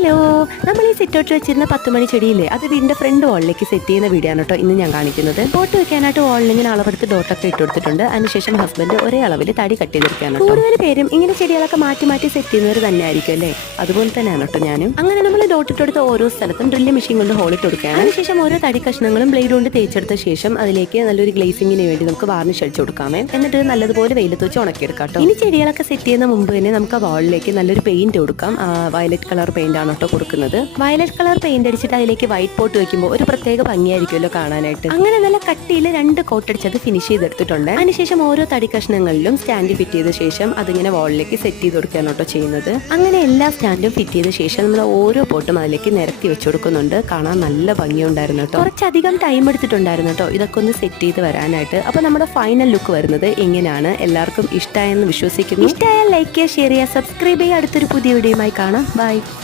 Hello, നമ്മൾ ഈ sit out വെച്ചിരുന്ന 10 മണി ചെടിയില്ലേ, അത് വീടിന്റെ ഫ്രണ്ട് വാളിലേക്ക് സെറ്റ് ചെയ്യുന്ന വീഡിയോ ആണ് കേട്ടോ ഇന്ന് ഞാൻ കാണിക്കുന്നത്. പോട്ട് വെക്കാനായിട്ട് വാളിൽ ഇങ്ങനെ അളവെടുത്ത് ഡോട്ടൊക്കെ ഇട്ട് കൊടുത്തിട്ടുണ്ട്. അതിനുശേഷം ഹസ്ബൻഡ് ഒരേ അളവിൽ തടി കട്ട് ചെയ്തെടുക്കുകയാണ്. കൂടുതൽ പേരും ഇങ്ങനെ ചെടികളൊക്കെ മാറ്റി മാറ്റി സെറ്റ് ചെയ്യുന്നവർ തന്നെ ആയിരിക്കും അല്ലേ? അതുപോലെ തന്നെയാണ് കേട്ടോ ഞാനും. അങ്ങനെ നമ്മൾ ഡോട്ട് ഇട്ടെടുത്ത ഓരോ സ്ഥലത്തും ഡ്രില്ല് മെഷീൻ കൊണ്ട് ഹോളിട്ട് കൊടുക്കുകയാണ്. അതിനുശേഷം ഓരോ തടി കഷ്ണങ്ങളും ബ്ലേഡ് കൊണ്ട് തേച്ചെടുത്ത ശേഷം അതിലേക്ക് നല്ലൊരു ഗ്ലേസിങ്ങിന് വേണ്ടി നമുക്ക് വാർണിഷ് അടിച്ചു കൊടുക്കാമേ. എന്നിട്ട് നല്ലതുപോലെ വെയിലത്ത് വെച്ച് ഉണക്കിയെടുക്കാം കേട്ടോ. ഇനി ചെടികളൊക്കെ സെറ്റ് ചെയ്യുന്ന മുമ്പ് തന്നെ നമുക്ക് ആ വാളിലേക്ക് നല്ലൊരു പെയിന്റ് കൊടുക്കാം. വയലറ്റ് കളർ പെയിന്റ് ആണ് കേട്ടോ കൊടുക്കുന്നത്. വയലറ്റ് കളർ പെയിന്റ് അടിച്ചിട്ട് അതിലേക്ക് വൈറ്റ് പോട്ട് വെക്കുമ്പോൾ ഒരു പ്രത്യേക ഭംഗിയായിരിക്കുമല്ലോ കാണാനായിട്ട്. അങ്ങനെ നല്ല കട്ടിയിൽ 2 കോട്ട് അടിച്ചത് ഫിനിഷ് ചെയ്തെടുത്തിട്ടുണ്ട്. അതിനുശേഷം ഓരോ തടി കഷ്ണങ്ങളിലും സ്റ്റാൻഡ് ഫിറ്റ് ചെയ്ത ശേഷം അതിങ്ങനെ വാളിലേക്ക് സെറ്റ് ചെയ്ത് കൊടുക്കുകയാണ് കേട്ടോ ചെയ്യുന്നത്. അങ്ങനെ എല്ലാ സ്റ്റാൻഡും ഫിറ്റ് ചെയ്ത ശേഷം നമ്മൾ ഓരോ പോട്ടും അതിലേക്ക് നിരത്തി വെച്ചു കൊടുക്കുന്നുണ്ട്. കാണാൻ നല്ല ഭംഗിയുണ്ടായിരുന്നു കേട്ടോ. കുറച്ചധികം ടൈം എടുത്തിട്ടുണ്ടായിരുന്നു കേട്ടോ ഇതൊക്കെ ഒന്ന് സെറ്റ് ചെയ്ത് വരാനായിട്ട്. അപ്പൊ നമ്മുടെ ഫൈനൽ ലുക്ക് വരുന്നത് ഇങ്ങനെയാണ്. എല്ലാവർക്കും ഇഷ്ടമായെന്ന് വിശ്വസിക്കുന്നു. ഇഷ്ടമായാൽ ലൈക്ക് ചെയ്യുക, ഷെയർ ചെയ്യുക, സബ്സ്ക്രൈബ് ചെയ്യുക. അടുത്തൊരു പുതിയ വീഡിയോയുമായി കാണാം. ബൈ.